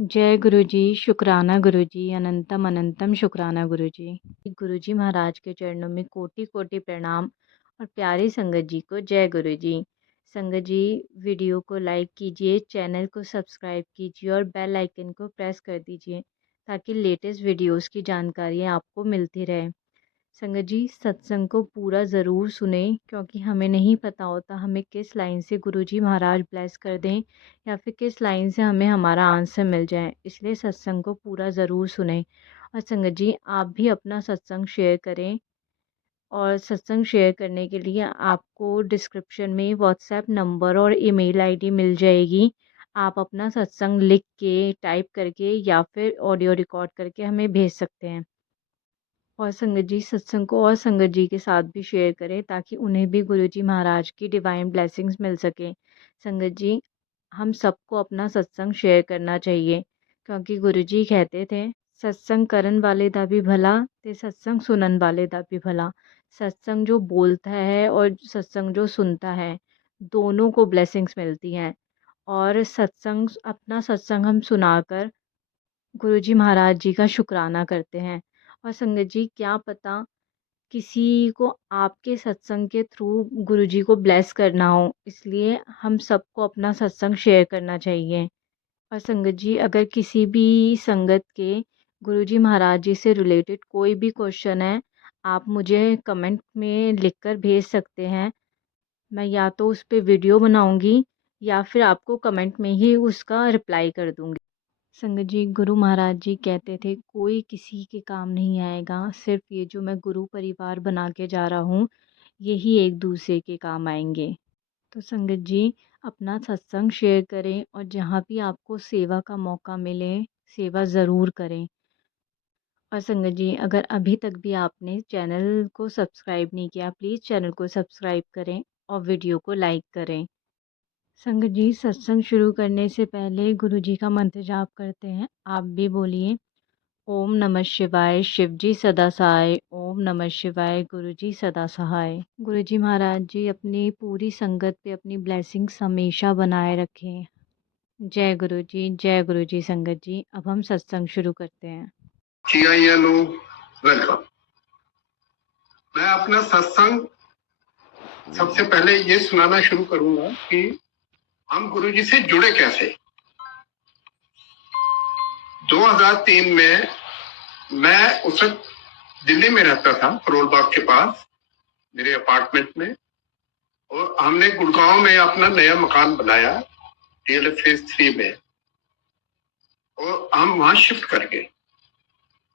जय गुरु जी, शुक्राना गुरु जी, अनंतम अनंतम शुक्राना गुरु जी। गुरु जी महाराज के चरणों में कोटि कोटि प्रणाम और प्यारी संगत जी को जय गुरु जी। संगत जी, वीडियो को लाइक कीजिए, चैनल को सब्सक्राइब कीजिए और बेल आइकन को प्रेस कर दीजिए ताकि लेटेस्ट वीडियोस की जानकारी आपको मिलती रहे। संगत जी, सत्संग को पूरा ज़रूर सुने क्योंकि हमें नहीं पता होता हमें किस लाइन से गुरुजी महाराज ब्लेस कर दें या फिर किस लाइन से हमें हमारा आंसर मिल जाए। इसलिए सत्संग को पूरा ज़रूर सुने। और संगत जी, आप भी अपना सत्संग शेयर करें। और सत्संग शेयर करने के लिए आपको डिस्क्रिप्शन में व्हाट्सएप नंबर और ईमेल आईडी मिल जाएगी। आप अपना सत्संग लिख के, टाइप करके या फिर ऑडियो रिकॉर्ड करके हमें भेज सकते हैं। और संगत जी, सत्संग को और संगत जी के साथ भी शेयर करें ताकि उन्हें भी गुरुजी महाराज की डिवाइन ब्लेसिंग्स मिल सके। संगत जी, हम सबको अपना सत्संग शेयर करना चाहिए क्योंकि गुरुजी कहते थे, सत्संग करन वाले दा भी भला ते सत्संग सुनन वाले दा भी भला। सत्संग जो बोलता है और सत्संग जो सुनता है, दोनों को ब्लेसिंग्स मिलती हैं। और सत्संग, अपना सत्संग हम सुनाकर गुरुजी महाराज जी का शुक्राना करते हैं। और संगत जी, क्या पता किसी को आपके सत्संग के थ्रू गुरुजी को ब्लेस करना हो, इसलिए हम सबको अपना सत्संग शेयर करना चाहिए। और संगत जी, अगर किसी भी संगत के गुरुजी महाराज जी से रिलेटेड कोई भी क्वेश्चन है, आप मुझे कमेंट में लिखकर भेज सकते हैं। मैं या तो उस पे वीडियो बनाऊंगी या फिर आपको कमेंट में ही उसका रिप्लाई कर दूंगी। संगत जी, गुरु महाराज जी कहते थे, कोई किसी के काम नहीं आएगा, सिर्फ ये जो मैं गुरु परिवार बना के जा रहा हूँ, यही एक दूसरे के काम आएंगे। तो संगत जी, अपना सत्संग शेयर करें और जहाँ भी आपको सेवा का मौका मिले, सेवा ज़रूर करें। और संगत जी, अगर अभी तक भी आपने चैनल को सब्सक्राइब नहीं किया, प्लीज़ चैनल को सब्सक्राइब करें और वीडियो को लाइक करें। संगत जी, सत्संग शुरू करने से पहले गुरुजी का मंत्र जाप करते हैं। आप भी बोलिए, ओम नमः शिवाय, शिव जी सदा सहाय। ओम नमः शिवाय, गुरु जी सदा सहाय। गुरु जी महाराज जी अपनी पूरी संगत पे अपनी ब्लेसिंग्स हमेशा बनाए रखें। जय गुरु जी, जय गुरु जी। संगत जी, अब हम सत्संग शुरू करते हैं। वेलकम। मैं अपना सत्संग सबसे पहले ये सुनाना शुरू करूंगा कि हम गुरु जी से जुड़े कैसे। 2003 में मैं उस वक्त दिल्ली में रहता था, करोल बाग के पास मेरे अपार्टमेंट में, और हमने गुड़गांव में अपना नया मकान बनाया DLF फेज 3 में, और हम वहां शिफ्ट कर गए।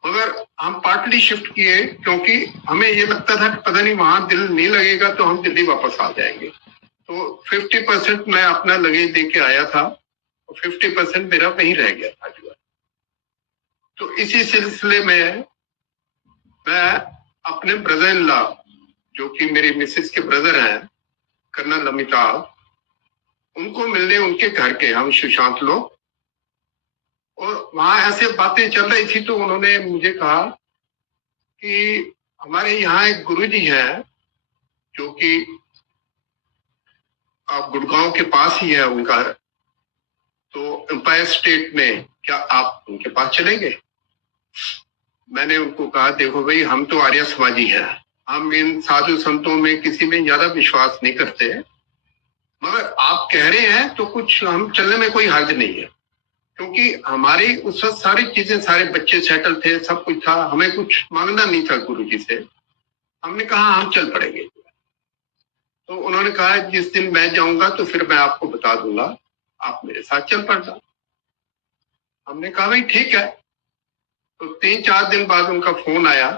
मगर हम पार्टली शिफ्ट किए क्योंकि हमें ये लगता था कि पता नहीं वहां दिल नहीं लगेगा तो हम दिल्ली वापस आ जाएंगे। तो 50% मैं अपना लगेज दे के आया था और 50% मेरा वहीं रह गया था जो है। तो इसी सिलसिले में मैं अपने ब्रदर इन लॉ, जो कि मेरी मिसेस के ब्रदर हैं, कर्नल अमिताभ, उनको मिलने उनके घर के हम सुशांत लोग, और वहां ऐसे बातें चल रही थी तो उन्होंने मुझे कहा कि हमारे यहाँ एक गुरुजी हैं जो कि आप गुड़गांव के पास ही है उनका, तो एम्पायर स्टेट में, क्या आप उनके पास चलेंगे? मैंने उनको कहा, देखो भाई, हम तो आर्य समाजी हैं, हम इन साधु संतों में किसी में ज्यादा विश्वास नहीं करते, मगर आप कह रहे हैं तो कुछ हम चलने में कोई हर्ज नहीं है, क्योंकि हमारी उस वक्त सारी चीजें, सारे बच्चे सेटल थे, सब कुछ था, हमें कुछ मांगना नहीं था गुरु जी से। हमने कहा हम चल पड़ेंगे। तो उन्होंने कहा, जिस दिन मैं जाऊंगा तो फिर मैं आपको बता दूंगा, आप मेरे साथ चल पड़ना। हमने कहा भाई ठीक है। तो 3-4 दिन बाद उनका फोन आया,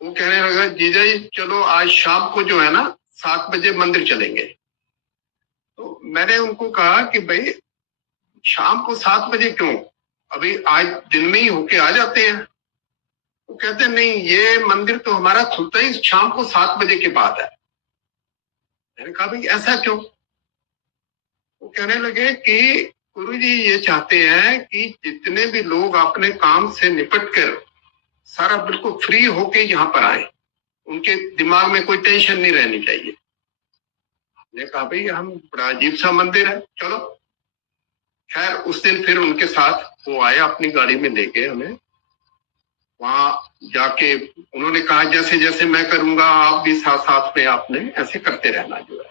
वो कहने लगा, जीजा जी चलो आज शाम को जो है ना 7 बजे मंदिर चलेंगे। तो मैंने उनको कहा कि भाई शाम को 7 बजे क्यों, अभी आज दिन में ही होके आ जाते हैं। वो कहते नहीं, ये मंदिर तो हमारा खुलता ही शाम को 7 बजे के बाद है। मैंने कहा भाई ऐसा क्यों? वो कहने लगे कि गुरुजी ये चाहते हैं कि जितने भी लोग अपने काम से निपट कर सारा बिल्कुल फ्री होके यहाँ पर आए, उनके दिमाग में कोई टेंशन नहीं रहनी चाहिए। हमने कहा भाई हम बड़ा अजीब सा मंदिर है, चलो। खैर उस दिन फिर उनके साथ वो आए, अपनी गाड़ी में लेके हमें। वहां जाके उन्होंने कहा जैसे जैसे मैं करूंगा आप भी साथ साथ में आपने ऐसे करते रहना जो है।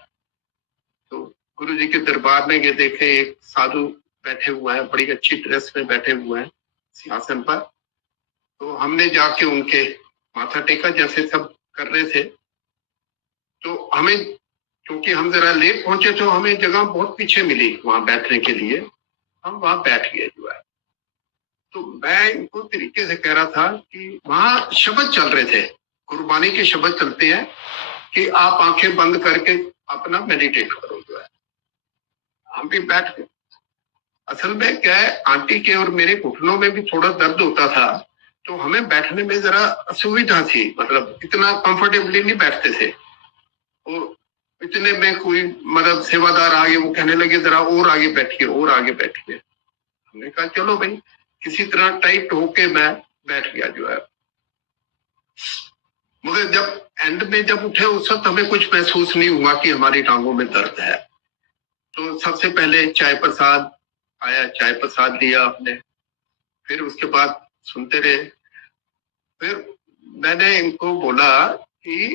तो गुरु जी के दरबार में ये देखे एक साधु बैठे हुए हैं, बड़ी अच्छी ड्रेस में बैठे हुए हैं सिंहासन पर। तो हमने जाके उनके माथा टेका जैसे सब कर रहे थे। तो हमें, क्योंकि हम जरा लेट पहुंचे तो हमें जगह बहुत पीछे मिली वहां बैठने के लिए, हम वहां बैठ गए जो है। तो मैं इनको तरीके से कह रहा था कि वहां शब्द चल रहे थे, गुरबानी के शब्द चलते हैं कि आप आंखें बंद करके अपना मेडिटेट करो जो है। हम भी बैठ गए। असल में क्या है, आंटी के और मेरे घुटनों में भी थोड़ा दर्द होता था, तो हमें बैठने में जरा असुविधा थी, मतलब इतना कंफर्टेबली नहीं बैठते थे। और इतने में कोई मतलब सेवादार आगे, वो कहने लगे जरा और आगे बैठिए और आगे बैठिए। हमने कहा चलो भाई, किसी तरह टाइट होके मैं बैठ गया जो है। मगर जब एंड में जब उठे उस वक्त हमें कुछ महसूस नहीं हुआ कि हमारी टांगों में दर्द है। तो सबसे पहले चाय प्रसाद आया, चाय प्रसाद लिया आपने, फिर उसके बाद सुनते रहे। फिर मैंने इनको बोला कि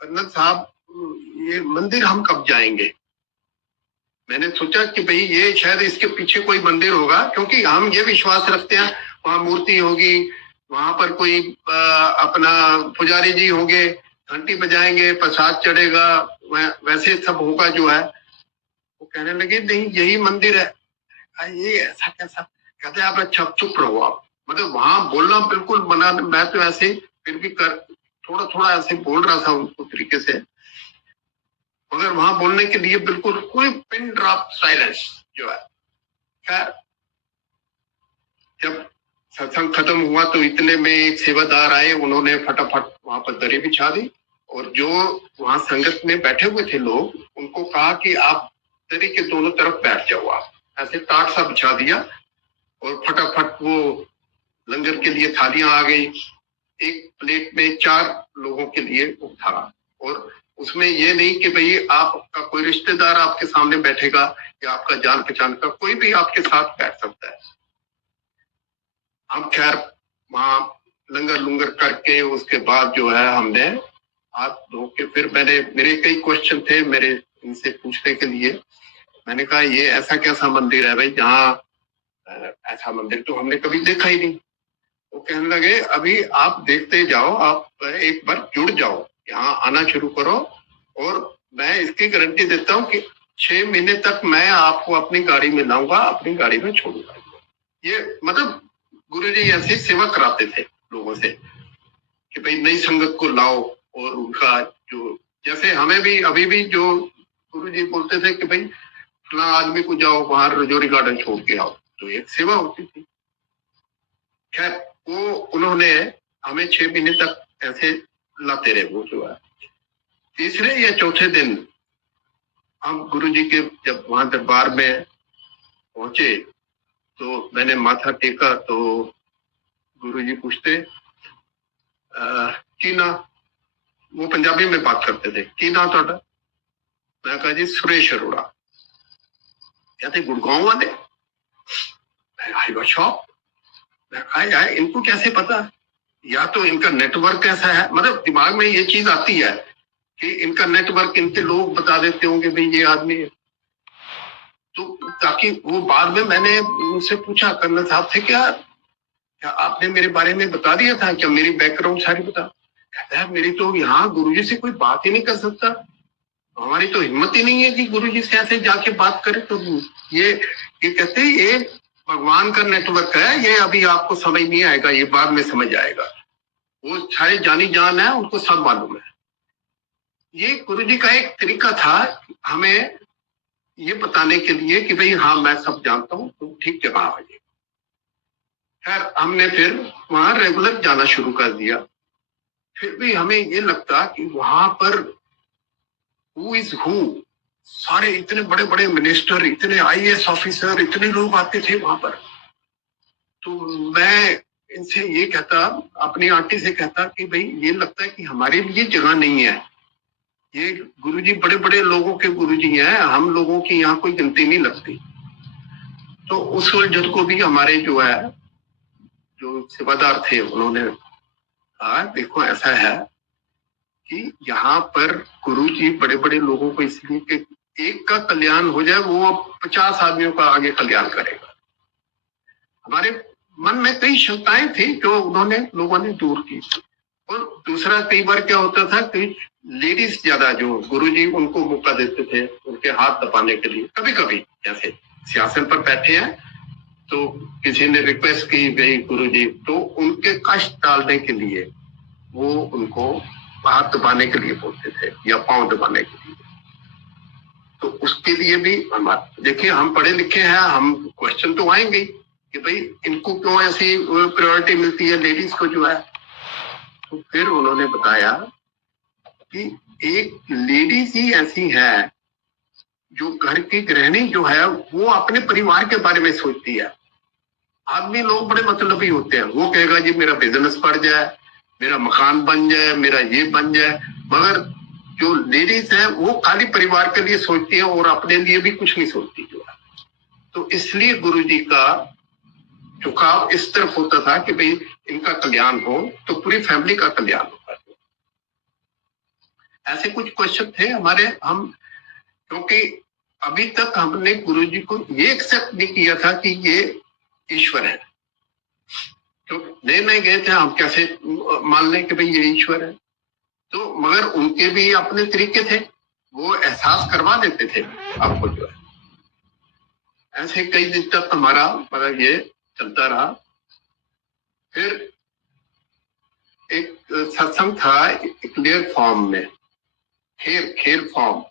कर्नल साहब, ये मंदिर हम कब जाएंगे? मैंने सोचा कि भाई ये शायद इसके पीछे कोई मंदिर होगा, क्योंकि हम ये विश्वास रखते हैं वहां मूर्ति होगी, वहां पर कोई अपना पुजारी जी होंगे, घंटी बजाएंगे, प्रसाद चढ़ेगा, वैसे सब होगा जो है। वो कहने लगे नहीं यही मंदिर है। ये ऐसा कैसा? कहते आप अच्छा चुप रहो आप। मतलब वहां बोलना बिल्कुल मना, मैं तो ऐसे फिर भी कर थोड़ा थोड़ा ऐसे बोल रहा था उनको तरीके से, मगर वहां बोलने के लिए बिल्कुल कोई पिन ड्रॉप साइलेंस जो है। खैर जब सत्संग खत्म हुआ तो इतने में एक सेवादार आए, उन्होंने फटाफट वहां पर दरी बिछा दी, और जो वहां संगत में बैठे हुए थे लोग, उनको कहा कि आप दरी के दोनों तरफ बैठ जाओ। आप ऐसे टाट सा बिछा दिया, और फटाफट वो लंगर के लिए थालियां आ गई। एक प्लेट में 4 लोगों के लिए वो था, और उसमें ये नहीं कि भाई आपका कोई रिश्तेदार आपके सामने बैठेगा या आपका जान पहचान का, कोई भी आपके साथ बैठ सकता है। हम खैर वहां लंगर लुंगर करके उसके बाद जो है हमने हाथ धो के, फिर मेरे कई क्वेश्चन थे मेरे इनसे पूछने के लिए। मैंने कहा ये ऐसा कैसा मंदिर है भाई जहाँ ऐसा मंदिर तो हमने कभी देखा ही नहीं। वो कहने लगे अभी आप देखते जाओ, आप एक बार जुड़ जाओ, यहाँ आना शुरू करो, और मैं इसकी गारंटी देता हूँ कि 6 महीने तक मैं आपको अपनी गाड़ी में लाऊंगा, अपनी गाड़ी में छोड़ूंगा। ये मतलब गुरुजी ऐसे सेवा कराते थे लोगों से कि भाई नई संगत को लाओ, और उनका जो जैसे हमें भी अभी भी जो गुरुजी बोलते थे कि भाई फला आदमी को जाओ बाहर रजौरी गार्डन छोड़ के आओ, तो एक सेवा होती थी। खैर वो उन्होंने हमें 6 महीने तक ऐसे लाते रहे। वो जो है तीसरे या चौथे दिन हम गुरुजी के जब वहां दरबार में पहुंचे तो मैंने माथा टेका, तो गुरुजी पूछते की ना, वो पंजाबी में बात करते थे, की ना ਤੁਹਾਡਾ? मैं कहा जी सुरेश अरोड़ा। कहते गुड़गांव वाले? I was shock. मैं कहा यार इनको कैसे पता? या तो इनका नेटवर्क ऐसा है, मतलब दिमाग में ये चीज आती है कि इनका नेटवर्क, इनके लोग बता देते होंगे भाई ये आदमी है। तो ताकि वो बाद में मैंने उनसे पूछा कर्नल साहब से, क्या आपने मेरे बारे में बता दिया था, क्या मेरी बैकग्राउंड सारी बता? कहता है मेरी तो यहाँ गुरुजी से कोई बात ही नहीं कर सकता, हमारी तो हिम्मत ही नहीं है कि गुरुजी से ऐसे जाके बात करे। तो ये कहते हैं ये भगवान का नेटवर्क है, ये अभी आपको समझ नहीं आएगा, ये बाद में समझ आएगा। वो सारे जानी जान है, उनको सब मालूम है। ये गुरुजी का एक तरीका था हमें ये बताने के लिए कि भाई हाँ मैं सब जानता हूँ, तुम ठीक जगह आ जाइए। खैर हमने फिर वहां रेगुलर जाना शुरू कर दिया। फिर भी हमें ये लगता कि वहां पर हु इज हु, सारे इतने बड़े बड़े मिनिस्टर, इतने आईएएस ऑफिसर, इतने लोग आते थे वहां पर। तो मैं इनसे ये कहता, अपनी आंटी से कहता कि भाई ये लगता है कि हमारे लिए जगह नहीं है, ये गुरुजी बड़े बड़े लोगों के गुरुजी हैं, हम लोगों की यहाँ कोई गिनती नहीं लगती। तो उस उलझन को भी हमारे जो है जो सेवादार थे उन्होंने कहा देखो ऐसा है कि यहाँ पर गुरुजी बड़े बड़े लोगों को इसलिए कि एक का कल्याण हो जाए वो 50 आदमियों का आगे कल्याण करेगा। हमारे मन में कई शंकाएं थी जो उन्होंने लोगों ने दूर की। और दूसरा कई बार क्या होता था कि लेडीज ज्यादा जो गुरुजी उनको मौका देते थे उनके हाथ दबाने के लिए। कभी कभी जैसे सियासन पर बैठे हैं तो किसी ने रिक्वेस्ट की गई गुरुजी तो उनके कष्ट टालने के लिए वो उनको हाथ दबाने के लिए बोलते थे या पांव दबाने के लिए। तो उसके लिए भी हम देखिए हम पढ़े लिखे हैं, हम क्वेश्चन तो आएंगे कि भाई इनको क्यों ऐसी प्रायोरिटी मिलती है लेडीज को जो है। तो फिर उन्होंने बताया कि एक लेडीज ही ऐसी है जो घर की गृहिणी जो है वो अपने परिवार के बारे में सोचती है। आदमी लोग बड़े मतलबी होते हैं, वो कहेगा जी मेरा बिजनेस बढ़ जाए, मेरा मकान बन जाए, मेरा ये बन जाए, मगर जो लेडीज है वो खाली परिवार के लिए सोचती है और अपने लिए भी कुछ नहीं सोचती जो है। तो इसलिए गुरुजी का झुकाव इस तरफ होता था कि भाई इनका कल्याण हो तो पूरी फैमिली का कल्याण होगा। ऐसे कुछ क्वेश्चन थे हमारे। हम क्योंकि अभी तक हमने गुरुजी को ये एक्सेप्ट नहीं किया था कि ये ईश्वर है, तो नए गए थे हम कैसे मान लें कि भाई ये ईश्वर है। तो मगर उनके भी अपने तरीके थे, वो एहसास करवा देते थे आपको जो है। ऐसे कई दिन तक हमारा मतलब ये चलता रहा। फिर एक सत्संग था क्लियर फॉर्म में, खेल फॉर्म,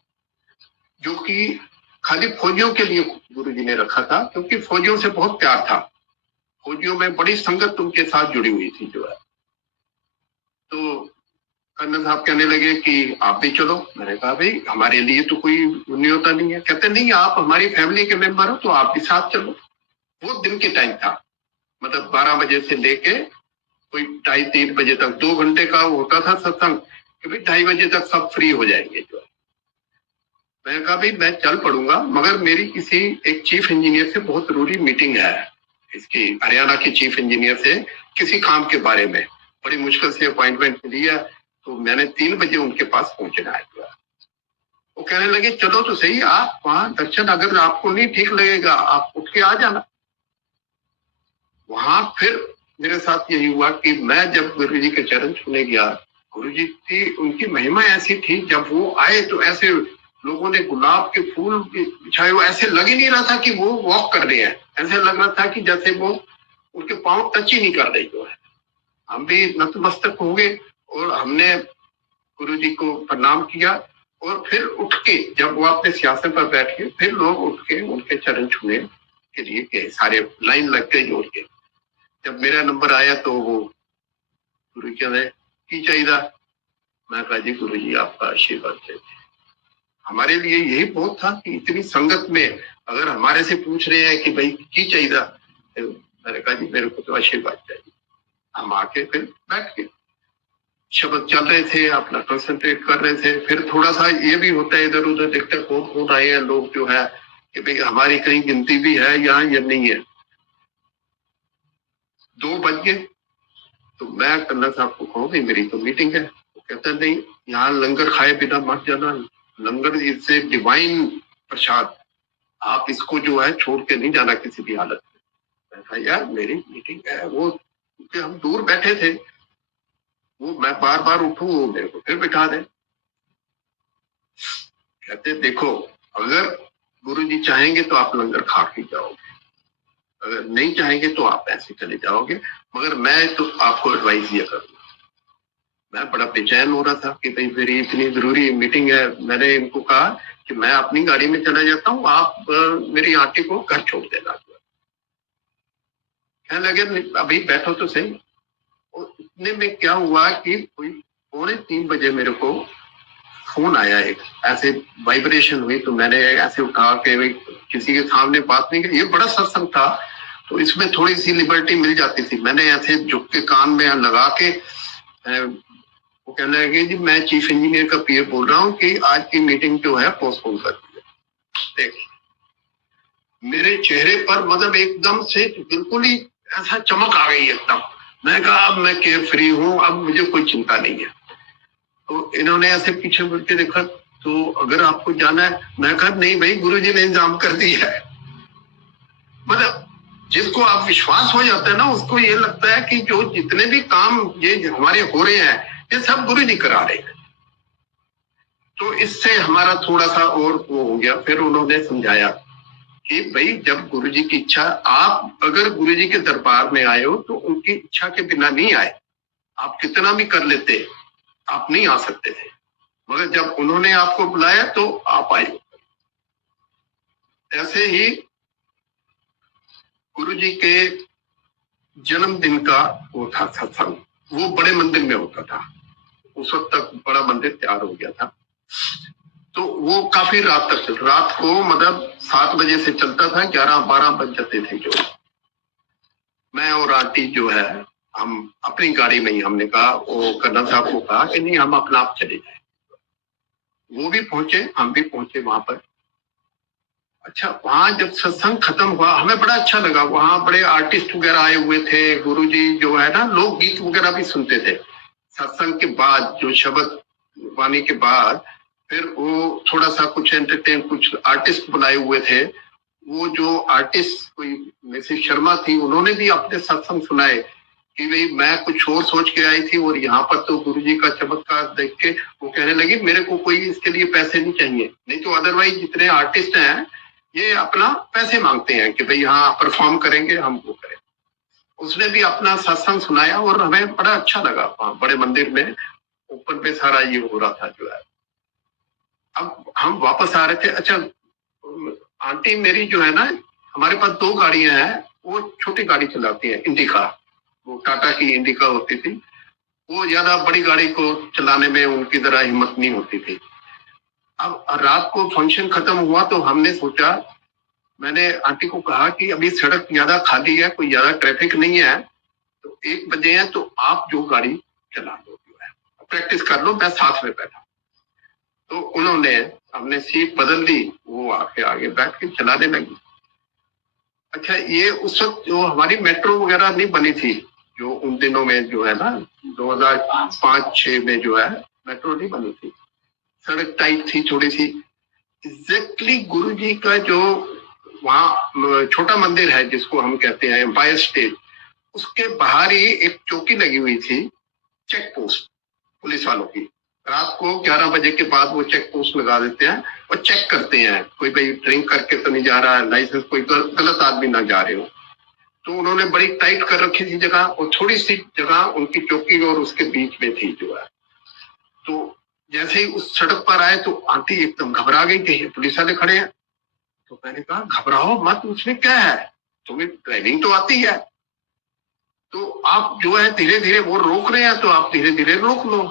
जो कि खाली फौजियों के लिए गुरुजी ने रखा था क्योंकि फौजियों से बहुत प्यार था। फौजियों में बड़ी संगत उनके साथ जुड़ी हुई थी जो है। तो कर्नल साहब कहने लगे कि आप भी चलो। मैंने कहा भाई हमारे लिए तो कोई न्योता नहीं है। कहते नहीं आप हमारी फैमिली के मेंबर हो तो आप भी साथ चलो। वो दिन के टाइम था, मतलब 12 बजे से लेके कोई 2:30-3 बजे तक 2 घंटे का होता था सत्संग कि भाई 2:30 बजे तक सब फ्री हो जाएंगे जो है। मैंने कहा भाई मैं चल पड़ूंगा मगर मेरी किसी एक चीफ इंजीनियर से बहुत जरूरी मीटिंग है, इसकी हरियाणा के चीफ इंजीनियर से किसी काम के बारे में। बड़ी मुश्किल से अपॉइंटमेंट मिली है तो मैंने 3 बजे उनके पास पहुंचना है। वो कहने लगे चलो तो सही, आप वहां दर्शन अगर आपको नहीं ठीक लगेगा आप उठ के आ जाना। वहां फिर मेरे साथ यही हुआ कि मैं जब गुरु जी के चरण छूने गया, गुरु जी की उनकी महिमा ऐसी थी, जब वो आए तो ऐसे लोगों ने गुलाब के फूल बिछाए हुए, ऐसे लग ही नहीं रहा था कि वो वॉक कर रहे हैं। ऐसे लग रहा था कि जैसे वो उनके पांव टच ही नहीं कर रहे जो है। हम भी नतमस्तक हो गए और हमने गुरु जी को प्रणाम किया और फिर उठ के जब वो अपने सियासन पर बैठ के फिर लोग उठ के उनके चरण छूने के लिए गए, सारे लाइन लग गए जोड़ के। जब मेरा नंबर आया तो वो गुरु जी ने की चाहिए, मैं कहा जी गुरु जी आपका आशीर्वाद चाहिए। हमारे लिए यही बहुत था कि इतनी संगत में अगर हमारे से पूछ रहे हैं कि भाई की चाहिए, तो मैंने कहा जी मेरे को तो आशीर्वाद चाहिए। हम आके फिर बैठ गए, शब्द चल रहे थे, अपना कंसंट्रेट कर रहे थे। फिर थोड़ा सा ये भी होता है इधर उधर देखते कौन कौन आए हैं लोग जो है कि भाई हमारी कहीं गिनती भी है यहाँ या नहीं है। 2 बज गए तो मैं कन्ना साहब को कहूँ मेरी तो मीटिंग है। वो कहता नहीं यहाँ लंगर खाए बिना मत जाना, लंगर इससे डिवाइन प्रसाद, आप इसको जो है छोड़ के नहीं जाना किसी भी हालत में। मैं कहा यार मेरी मीटिंग है, वो क्योंकि हम दूर बैठे थे, वो मैं बार बार उठूं मेरे को फिर बिठा दे। कहते देखो अगर गुरुजी चाहेंगे तो आप लंगर खा के जाओगे, अगर नहीं चाहेंगे तो आप ऐसे चले जाओगे, मगर मैं तो आपको एडवाइस ये करूंगा। मैं बड़ा बेचैन हो रहा था कि भाई मेरी इतनी जरूरी मीटिंग है। मैंने इनको कहा कि मैं अपनी गाड़ी में चला जाता हूँ, आप मेरी आंटी को घर छोड़ देना। कहने लगे अभी बैठो तो सही। और इतने में क्या हुआ कि कोई 2:45 बजे मेरे को फोन आया, एक ऐसे वाइब्रेशन हुई तो मैंने ऐसे उठा के किसी के सामने बात नहीं की। ये बड़ा सत्संग था तो इसमें थोड़ी सी लिबर्टी मिल जाती थी। मैंने ऐसे झुक के कान में लगा के वो कहने लगे जी मैं चीफ इंजीनियर का पीए बोल रहा हूँ कि आज की मीटिंग जो है पोस्टपोन कर दी। देख मेरे चेहरे पर मतलब एकदम से बिल्कुल ही ऐसा चमक आ गई एकदम। मैं कहा अब मैं केयर फ्री हूँ, अब मुझे कोई चिंता नहीं है। तो इन्होंने ऐसे पीछे मुड़ के देखा, तो अगर आपको जाना है, मैं कहा नहीं भाई, गुरुजी ने इंतजाम कर दिया है। मतलब जिसको आप विश्वास हो जाता है ना, उसको ये लगता है कि जो जितने भी काम ये हमारे हो रहे हैं, ये सब गुरु जी करा रहे हैं। तो इससे हमारा थोड़ा सा और वो हो गया। फिर उन्होंने समझाया कि भाई जब गुरु जी की इच्छा, आप अगर गुरु जी के दरबार में आए हो तो उनकी इच्छा के बिना नहीं आए। आप कितना भी कर लेते, आप नहीं आ सकते थे, मगर जब उन्होंने आपको बुलाया तो आप आए। ऐसे ही गुरु जी के जन्मदिन का वो था सत्संग, वो बड़े मंदिर में होता था। उस वक्त तक बड़ा मंदिर तैयार हो गया था। तो वो काफी रात तक चल, रात को मतलब 7 बजे से चलता था, 11-12 बज जाते थे। जो मैं और आंटी जो है, हम अपनी गाड़ी में ही, हमने कहा, वो कर्नल साहब को कहा कि नहीं, हम अपना आप चले जाए। वो भी पहुंचे, हम भी पहुंचे वहां पर। अच्छा, वहां जब सत्संग खत्म हुआ, हमें बड़ा अच्छा लगा। वहां बड़े आर्टिस्ट वगैरह आए हुए थे। गुरुजी जो है ना, लोक गीत वगैरह भी सुनते थे। सत्संग के बाद जो शब्द वाणी के बाद फिर वो थोड़ा सा कुछ एंटरटेन, कुछ आर्टिस्ट बुलाए हुए थे। वो जो आर्टिस्ट, कोई मिसेस शर्मा थी, उन्होंने भी अपने सत्संग सुनाए कि भाई मैं कुछ और सोच के आई थी और यहाँ पर तो गुरुजी का चमत्कार देख के वो कहने लगी मेरे को कोई इसके लिए पैसे नहीं चाहिए, नहीं तो अदरवाइज जितने आर्टिस्ट हैं ये अपना पैसे मांगते हैं कि भाई हाँ परफॉर्म करेंगे, हम वो करें। उसने भी अपना सत्संग सुनाया और हमें बड़ा अच्छा लगा। वहाँ बड़े मंदिर में ऊपर पे सारा ये हो रहा था जो है। अब हम वापस आ रहे थे। अच्छा, आंटी मेरी जो है ना, हमारे पास 2 गाड़ियां हैं। वो छोटी गाड़ी चलाती है, इंडिका, वो टाटा की इंडिका होती थी। वो ज्यादा बड़ी गाड़ी को चलाने में उनकी तरह हिम्मत नहीं होती थी। अब रात को फंक्शन खत्म हुआ तो हमने सोचा, मैंने आंटी को कहा कि अभी सड़क ज्यादा खाली है, कोई ज्यादा ट्रैफिक नहीं है, तो 1 बजे है, तो आप जो गाड़ी चला लो, जो है प्रैक्टिस कर लो, मैं साथ में बैठा। तो उन्होंने, हमने सीट बदल दी, वो आके आगे बैठ के चलाने लगी। अच्छा, ये उस वक्त जो हमारी मेट्रो वगैरह नहीं बनी थी, जो उन दिनों में जो है ना 2005-6 में जो है मेट्रो नहीं बनी थी, सड़क टाइट थी थोड़ी सी। एग्जैक्टली गुरु जी का जो वहाँ छोटा मंदिर है जिसको हम कहते हैं एम्पायर स्टेट, उसके बाहर ही एक चौकी लगी हुई थी, चेक पोस्ट पुलिस वालों की। रात को 11 बजे के बाद वो चेक पोस्ट लगा देते हैं और चेक करते हैं कोई भाई ड्रिंक करके तो नहीं जा रहा है, लाइसेंस कोई गलत आदमी ना जा रहे हो। तो उन्होंने बड़ी टाइट कर रखी थी जगह, और थोड़ी सी जगह उनकी चौकी और उसके बीच में थी जो है। तो जैसे ही उस सड़क पर आए तो आंटी एकदम घबरा गई कि ये पुलिस वाले खड़े हैं। तो मैंने कहा घबराओ मत, उसमें क्या है, तुम्हें ड्राइविंग तो आती है, तो आप जो है धीरे धीरे, वो रोक रहे हैं तो आप धीरे धीरे रोक लो।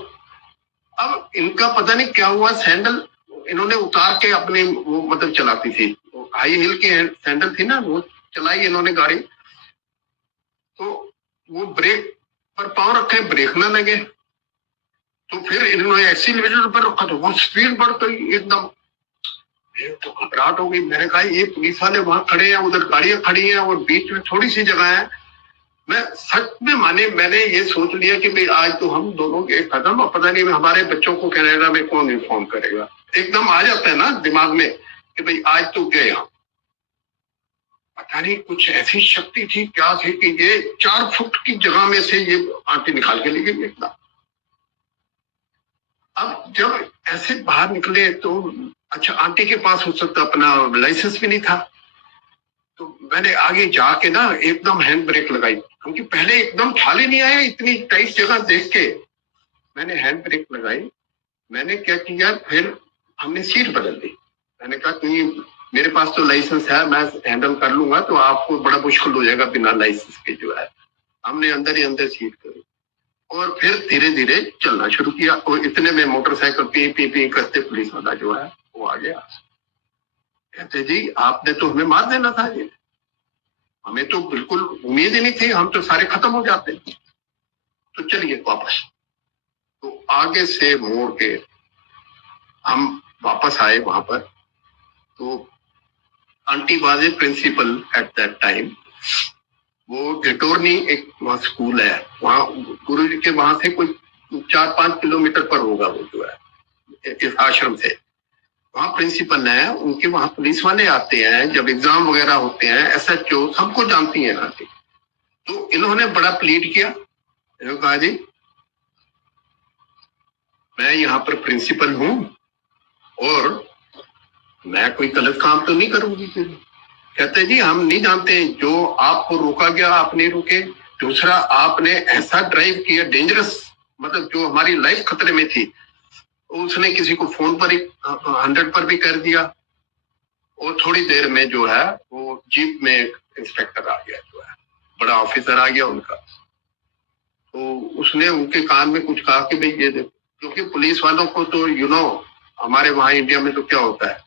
अब इनका पता नहीं क्या हुआ, सैंडल इन्होंने उतार के अपने वो मतलब चलाती थी, हाई हिल की सैंडल थी ना, वो चलाई इन्होंने गाड़ी। तो वो ब्रेक पर पांव रखे, ब्रेक ना लगे, तो फिर इन्होंने एक्सीलरेटर पर रखा तो वो स्पीड बढ़ गई एकदम। तो घबराहट हो गई। मैंने कहा ये पुलिस वाले वहां खड़े हैं, उधर गाड़ियां खड़ी हैं और बीच में थोड़ी सी जगह है। मैं सच में माने, मैंने ये सोच लिया कि भाई आज तो हम दोनों के खत्म, और पता नहीं हमारे बच्चों को कनाडा में कौन इन्फॉर्म करेगा। एकदम आ जाता है ना दिमाग में कि भाई आज तो गए हम। पता नहीं कुछ ऐसी शक्ति थी क्या थी कि ये 4 फुट की जगह में से ये आंटी निकाल के ले गई एकदम। अब जब ऐसे बाहर निकले तो अच्छा, आंटी के पास उस वक्त अपना लाइसेंस भी नहीं था। तो मैंने आगे जाके ना एकदम हैंड ब्रेक लगाई, क्योंकि पहले एकदम ख्याल ही नहीं आया, इतनी टाइट जगह देख के मैंने हैंड ब्रेक लगाई। मैंने क्या किया, फिर हमने सीट बदल दी। मैंने कहा कि मेरे पास तो लाइसेंस है, मैं हैंडल कर लूंगा, तो आपको बड़ा मुश्किल हो जाएगा बिना लाइसेंस के जो है। हमने अंदर ही अंदर सीट करी और फिर धीरे धीरे चलना शुरू किया, और इतने में मोटरसाइकिल पी पी पी करते पुलिस वाला जो है वो आ गया। कहते जी आपने तो हमें मार देना था, ये हमें तो बिल्कुल उम्मीद ही नहीं थी, हम तो सारे खत्म हो जाते। तो चलिए वापस। तो आगे से मोड़ के हम वापस आए वहां पर। तो aunty was a principal at that time. वो गेटोरनी एक वहाँ स्कूल है, वहाँ गुरु जी के वहां से कोई 4-5 किलोमीटर पर होगा वो जो है इस आश्रम से। वहाँ प्रिंसिपल है, उनके वहाँ पुलिस वाले आते हैं जब एग्जाम वगैरह होते हैं, SHO सबको जानती है आंटी। तो इन्होंने बड़ा प्लीड किया, इन्होंने कहा जी मैं यहाँ पर प्रिंसिपल हूँ और मैं कोई गलत काम तो नहीं करूंगी। फिर कहते जी हम नहीं जानते, जो आपको रोका गया आप नहीं रुके, दूसरा आपने ऐसा ड्राइव किया डेंजरस, मतलब जो हमारी लाइफ खतरे में थी, उसने किसी को फोन पर 100 पर भी कर दिया। और थोड़ी देर में जो है वो जीप में इंस्पेक्टर आ गया, जो है बड़ा ऑफिसर आ गया उनका। तो उसने उनके कान में कुछ कहा कि भाई ये देखो, क्योंकि पुलिस वालों को तो हमारे वहां इंडिया में तो क्या होता है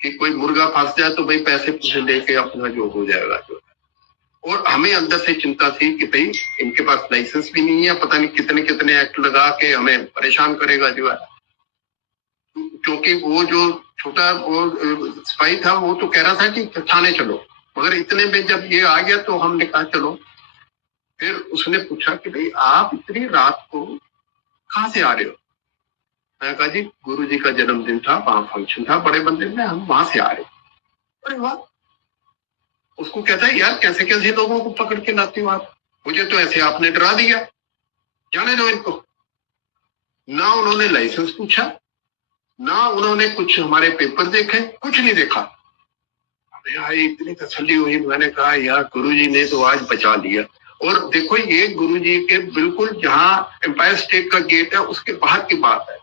कि कोई मुर्गा फंस जाए तो भाई पैसे पूसे लेके अपना जो हो जाएगा जो है। और हमें अंदर से चिंता थी कि भाई इनके पास लाइसेंस भी नहीं है, पता नहीं कितने कितने एक्ट लगा के हमें परेशान करेगा जो है। क्योंकि वो जो छोटा वो सिपाही था वो तो कह रहा था कि थाने चलो, मगर इतने में जब ये आ गया तो हमने कहा चलो। फिर उसने पूछा कि भाई आप इतनी रात को कहाँ से आ रहे हो? मैंने कहा जी गुरु जी का जन्मदिन था, वहां फंक्शन था बड़े मंदिर में, हम वहां से आ रहे। अरे वाह! उसको कहता है यार कैसे कैसे लोगों को पकड़ के लाती हो आप, मुझे तो ऐसे आपने डरा दिया, जाने दो इनको। ना उन्होंने लाइसेंस पूछा, ना उन्होंने कुछ हमारे पेपर देखे, कुछ नहीं देखा। यार इतनी तसल्ली हुई, मैंने कहा यार गुरुजी ने तो आज बचा लिया। और देखो ये गुरुजी के बिल्कुल जहाँ एम्पायर स्टेट का गेट है उसके बाहर की बात है,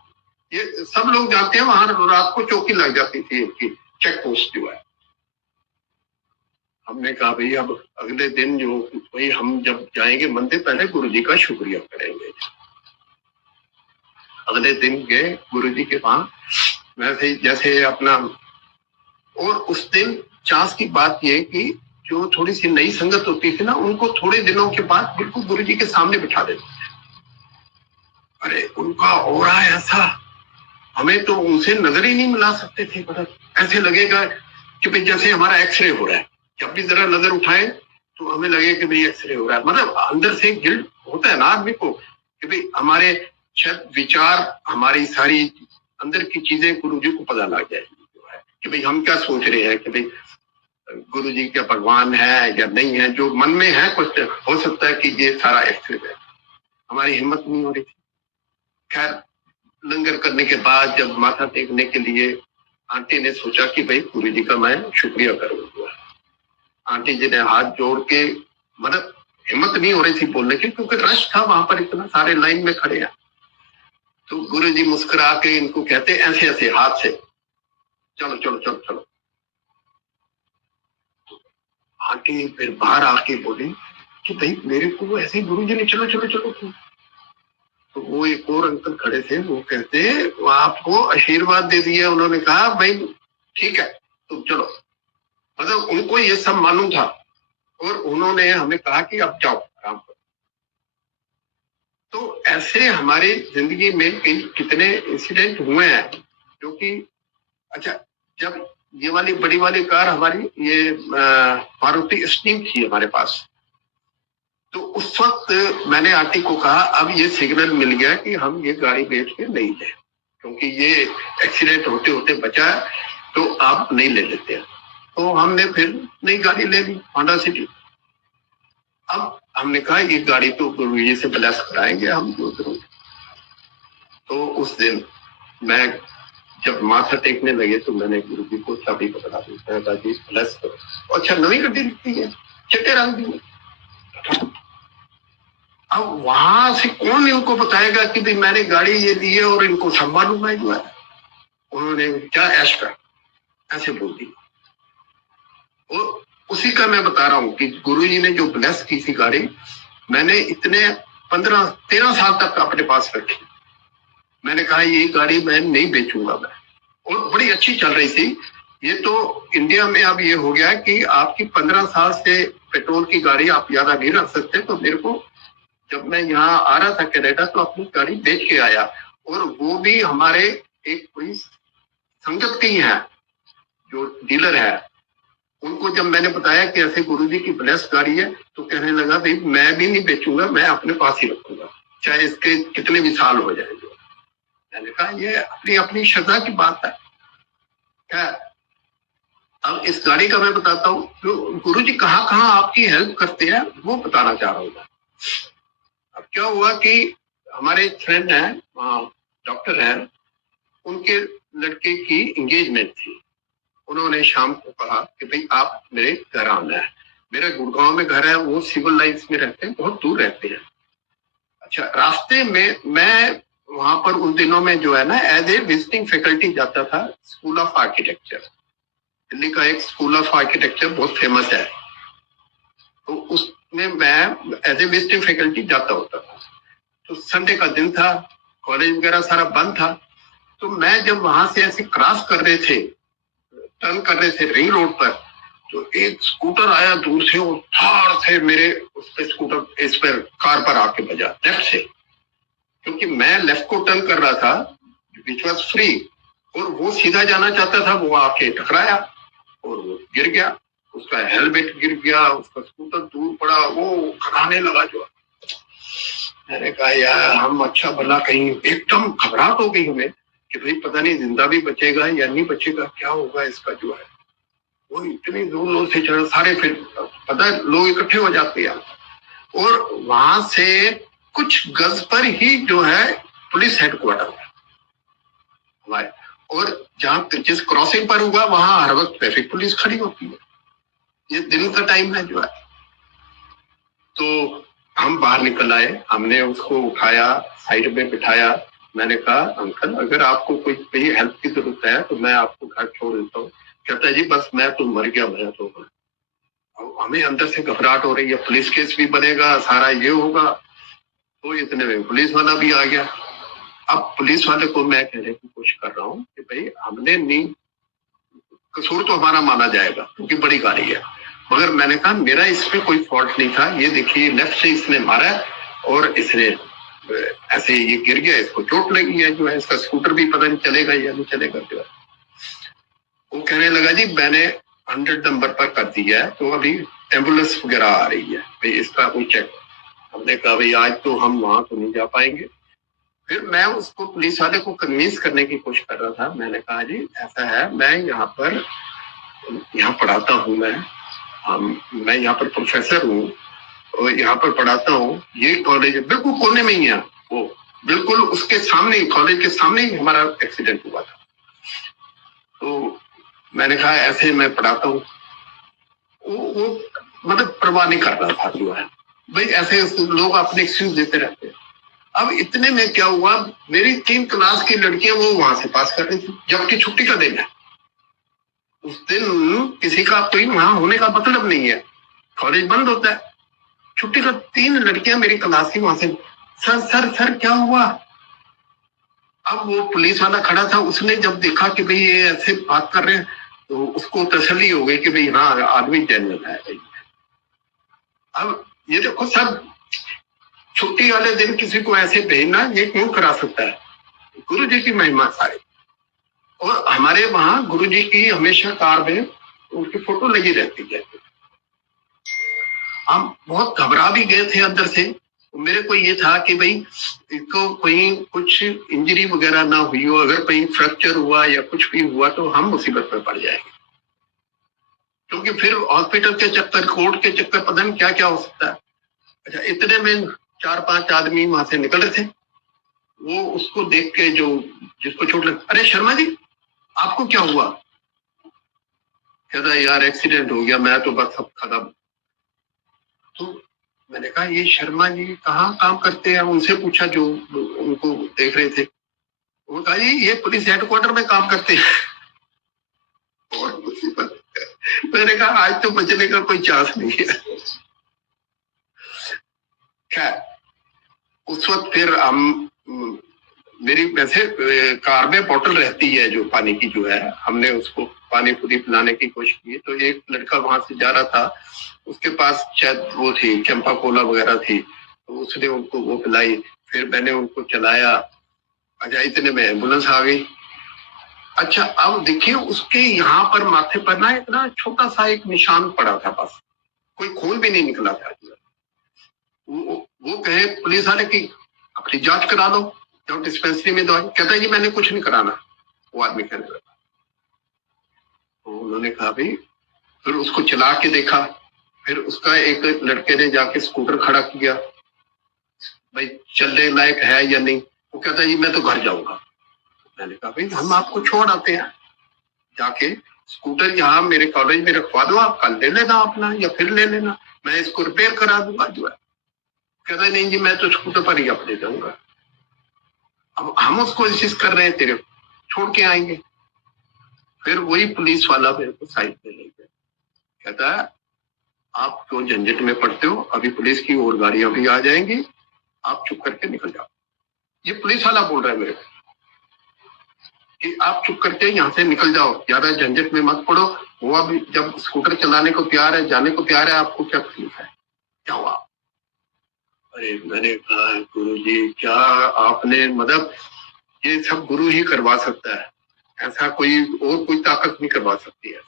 ये सब लोग जानते हैं, वहां रात को चौकी लग जाती थी इनकी, चेक पोस्ट जो है। हमने कहा भाई अब अगले दिन जो भाई हम जब जाएंगे मंदिर पहले गुरुजी का शुक्रिया करेंगे। अगले दिन गए गुरुजी के वहां, वैसे जैसे अपना। और उस दिन चांस की बात ये कि जो थोड़ी सी नई संगत होती थी ना, उनको थोड़े दिनों के बाद बिल्कुल गुरुजी के सामने बिठा देते। अरे उनका ऑरा ऐसा, हमें तो उनसे नजर ही नहीं मिला सकते थे। पता ऐसे लगेगा कि भाई जैसे हमारा एक्सरे हो रहा है, जब भी जरा नजर उठाए तो हमें लगे कि भाई एक्सरे हो रहा है। मतलब अंदर से गिल्ट होता है ना आदमी को कि भाई हमारे शायद विचार, हमारी सारी अंदर की चीजें गुरुजी को पता लग जाएगी कि भाई हम क्या सोच रहे हैं, कि भाई गुरु जी क्या भगवान है या नहीं है, जो मन में है कुछ हो सकता है कि ये सारा एक्सरे है। हमारी हिम्मत नहीं हो रही थी। खैर लंगर करने के बाद जब माथा टेकने के लिए आंटी ने सोचा कि भाई गुरु जी का मैं शुक्रिया करूंगा। आंटी जी ने हाथ जोड़ के, मतलब हिम्मत नहीं हो रही थी बोलने की क्योंकि रश था वहां पर, इतना सारे लाइन में खड़े हैं। तो गुरु जी मुस्कुरा के इनको कहते ऐसे ऐसे हाथ से, चलो चलो चलो चलो। आके फिर बाहर आके बोले कि भाई मेरे को ऐसे गुरु जी ने चलो चलो चलो। तो वो एक और अंकल खड़े थे, वो कहते वो आपको आशीर्वाद दे दिया। उन्होंने कहा भाई ठीक है तुम चलो, मतलब उनको ये सब मालूम था। और उन्होंने हमें कहा कि अब जाओ आराम करो। तो ऐसे हमारी जिंदगी में कई कितने इंसिडेंट हुए हैं जो कि, अच्छा जब ये वाली बड़ी वाली कार हमारी ये मारुति स्टीम थी हमारे पास, तो उस वक्त मैंने आंटी को कहा अब ये सिग्नल मिल गया कि हम ये गाड़ी बेच के नहीं जाए, क्योंकि ये एक्सीडेंट होते होते बचा है, तो आप नहीं ले लेते हैं। तो हमने फिर नई गाड़ी ले ली, होंडा सिटी। अब हमने कहा ये गाड़ी तो गुरुजी से ब्लेस कराएंगे हम जो करेंगे। तो उस दिन मैं जब माथा टेकने लगे तो मैंने गुरुजी को चाबी पकड़ा दी, मैंने जी ब्लेस करो। अच्छा नई गाड़ी दिखती है, चिट्टे रंग दी। अब वहां से कौन इनको बताएगा कि भाई मैंने गाड़ी ये दी है और इनको सब मालूम है जो है। उन्होंने क्या ऐश कर ऐसे बोल दी। और उसी का मैं बता रहा हूं कि गुरुजी ने जो ब्लेस की थी गाड़ी, मैंने इतने 15-13 साल तक अपने पास रखी। मैंने कहा ये गाड़ी मैं नहीं बेचूंगा मैं, और बड़ी अच्छी चल रही थी। ये तो इंडिया में अब ये हो गया कि आपकी 15 साल से पेट्रोल की गाड़ी आप ज्यादा नहीं रख सकते। तो मेरे को जब मैं यहाँ आ रहा था कनाडा तो अपनी गाड़ी बेच के आया, और वो भी हमारे एक कोई संगत के ही है जो डीलर है, उनको जब मैंने बताया कि ऐसे गुरुजी की ब्लेस गाड़ी है, तो कहने लगा भाई मैं भी नहीं बेचूंगा, मैं अपने पास ही रखूंगा, चाहे इसके कितने भी साल हो जाएंगे। मैंने कहा ये अपनी अपनी श्रद्धा की बात है। क्या अब इस गाड़ी का मैं बताता हूँ, तो गुरुजी कहाँ कहाँ आपकी हेल्प करते हैं वो बताना चाह रहा हूँ। अब क्या हुआ कि हमारे फ्रेंड हैं, डॉक्टर हैं, उनके लड़के की एंगेजमेंट थी। उन्होंने शाम को कहा कि भाई आप मेरे घर आना है। मेरा गुड़गांव में घर है, वो सिविल लाइन्स में रहते हैं, बहुत दूर रहते हैं। अच्छा, रास्ते में मैं वहां पर उन दिनों में जो है ना एज ए विजिटिंग फैकल्टी जाता था स्कूल ऑफ आर्किटेक्चर। दिल्ली का एक स्कूल ऑफ आर्किटेक्चर बहुत फेमस है, तो उसमें मैं एज ए विजिटिंग फैकल्टी जाता होता था। तो संडे का दिन था, कॉलेज वगैरह सारा बंद था, तो मैं जब वहां से ऐसे क्रॉस कर रहे थे, टर्न कर रहे थे रिंग रोड पर, तो एक स्कूटर आया दूर से और ठार से मेरे उस पे स्कूटर इस पर कार पर आके बजा लेफ्ट से, क्योंकि मैं लेफ्ट को टर्न कर रहा था विच वॉज फ्री, और वो सीधा जाना चाहता था, वो आके टकराया और वो गिर गया। उसका हेलमेट गिर गया, उसका स्कूटर दूर पड़ा, वो खड़ाने लगा जो। मैंने कहा यार हम अच्छा भला, कहीं एकदम घबराहट हो गई हमें कि भाई पता नहीं जिंदा भी बचेगा या नहीं बचेगा, क्या होगा इसका जो है। वो इतनी दूर दूर से चढ़, सारे फिर पता है लोग इकट्ठे हो जाते हैं, और वहां से कुछ गज पर ही जो है पुलिस हेडक्वार्टर है हमारे, और जहां जिस क्रॉसिंग पर हुआ वहां हर वक्त ट्रैफिक पुलिस खड़ी होती है। ये दिन का टाइम है जो है। तो हम बाहर निकल आए, हमने उसको उठाया, साइड में बिठाया। मैंने कहा अंकल अगर आपको कोई हेल्प की जरूरत है तो मैं आपको घर छोड़ देता हूँ। कहता है जी बस मैं तो मर गया, मैं तो हमें अंदर से घबराहट हो रही है, पुलिस केस भी बनेगा, सारा ये होगा। तो इतने में पुलिस वाला भी आ गया। अब पुलिस वाले को मैं कहने की कोशिश कर रहा हूँ कि भाई हमने नहीं, कसूर तो हमारा माना जाएगा क्योंकि बड़ी गाड़ी है, मगर मैंने कहा मेरा इसमें कोई फॉल्ट नहीं था। ये देखिए लेफ्ट से इसने मारा और इसने ऐसे ये गिर गया, इसको चोट लगी है जो है, इसका स्कूटर भी पता नहीं चलेगा या नहीं चलेगा जो है। वो कहने लगा जी मैंने 100 नंबर पर कर दिया है, तो अभी एम्बुलेंस वगैरह आ रही है, भाई इसका कोई चेक। हमने कहा भाई आज तो हम वहां तो नहीं जा पाएंगे। फिर मैं उसको पुलिस वाले को कन्विंस करने की कोशिश कर रहा था। मैंने कहा जी ऐसा है, मैं यहाँ पढ़ाता हूँ, मैं यहाँ पर प्रोफेसर हूँ और यहाँ पर पढ़ाता हूँ। ये कॉलेज बिल्कुल कोने में ही है, वो बिल्कुल उसके सामने ही, कॉलेज के सामने ही हमारा एक्सीडेंट हुआ था। तो मैंने कहा ऐसे मैं पढ़ाता हूँ। वो मतलब परवाह नहीं कर रहा था जो है, भाई ऐसे लोग अपने एक्सक्यूज देते रहते हैं। अब इतने में क्या हुआ, मेरी 3 क्लास की लड़कियां वो वहां से पास कर रही थी, जबकि छुट्टी का दिन है। उस दिन किसी का कोई वहां होने का मतलब नहीं है, कॉलेज बंद होता है। छुट्टी का 3 लड़कियां मेरी क्लास की वहां से, सर सर सर क्या हुआ। अब वो पुलिस वाला खड़ा था, उसने जब देखा कि भाई ये ऐसे बात कर रहे हैं तो उसको तसल्ली हो गई कि भाई हाँ आदमी जेन्युइन है। अब ये देखो सर, छुट्टी वाले दिन किसी को ऐसे भेजना ये क्यों करा सकता है। गुरु जी की महिमा सारी, और हमारे वहां गुरु जी की हमेशा कार में उनकी फोटो लगी रहती है। हम बहुत घबरा भी गए थे अंदर से। मेरे को ये था कि भाई इसको कोई कुछ इंजरी वगैरह ना हुई हो, अगर कहीं फ्रैक्चर हुआ या कुछ भी हुआ तो हम मुसीबत में पड़ जाएंगे, क्योंकि फिर हॉस्पिटल के चक्कर, कोर्ट के चक्कर, पता नहीं क्या क्या हो सकता है। अच्छा, इतने में 4-5 आदमी वहां से निकल रहे थे। वो उसको देख के जो जिसको चोट लगी, अरे शर्मा जी आपको क्या हुआ। कहता यार एक्सीडेंट हो गया, मैं तो बस सब खत्म। तो मैंने कहा ये शर्मा जी कहाँ काम करते हैं, उनसे पूछा जो उनको देख रहे थे। वो कहा जी ये पुलिस हेडक्वार्टर में काम करते हैं। और मुसीबत, मैंने कहा आज तो बचने का कोई चांस नहीं है। खैर उस वक्त फिर हम, मेरी वैसे कार में बोतल रहती है जो पानी की जो है, हमने उसको पानी पूरी पिलाने की कोशिश की। तो एक लड़का वहां से जा रहा था, उसके पास शायद वो थी चंपा कोला वगैरह थी, तो उसने उनको वो पिलाई। फिर मैंने उनको चलाया। अच्छा, इतने में एम्बुलेंस आ गई। अच्छा, अब देखिए उसके यहाँ पर माथे पर ना इतना छोटा सा एक निशान पड़ा था, बस कोई खून भी नहीं निकला था। वो कहे पुलिस वाले की अपनी जांच करा लो, जब डिस्पेंसरी में दवाई, कहता है जी मैंने कुछ नहीं कराना। वो आदमी कहने लगा, तो उन्होंने कहा भाई, फिर उसको चला के देखा, फिर उसका एक लड़के ने जाके स्कूटर खड़ा किया, भाई चलने लायक है या नहीं। वो कहता है जी मैं तो घर जाऊंगा। मैंने कहा भाई हम आपको छोड़ आते हैं, जाके स्कूटर यहाँ मेरे कॉलेज में रखवा दो, आप कल ले लेना अपना, या फिर ले लेना, मैं इसको रिपेयर करा दूंगा जो है। कहता है नहीं जी मैं तो स्कूटर पर ही अपने जाऊंगा। अब हम उसको कोशिश कर रहे हैं तेरे छोड़ के आएंगे। फिर वही पुलिस वाला मेरे को साइड पे ले गया, कहता है आप क्यों झंझट में पड़ते हो, अभी पुलिस की और गाड़ियां भी आ जाएंगी, आप चुप करके निकल जाओ। ये पुलिस वाला बोल रहा है मेरे को कि आप चुप करके यहाँ से निकल जाओ, ज्यादा झंझट में मत पड़ो। वो अभी जब स्कूटर चलाने को तैयार है, जाने को तैयार है, आपको क्या तकलीफ है, क्या हुआ। अरे मैंने कहा गुरु जी क्या आपने, मतलब ये सब गुरु ही करवा सकता है, ऐसा कोई और कोई ताकत नहीं करवा सकती है।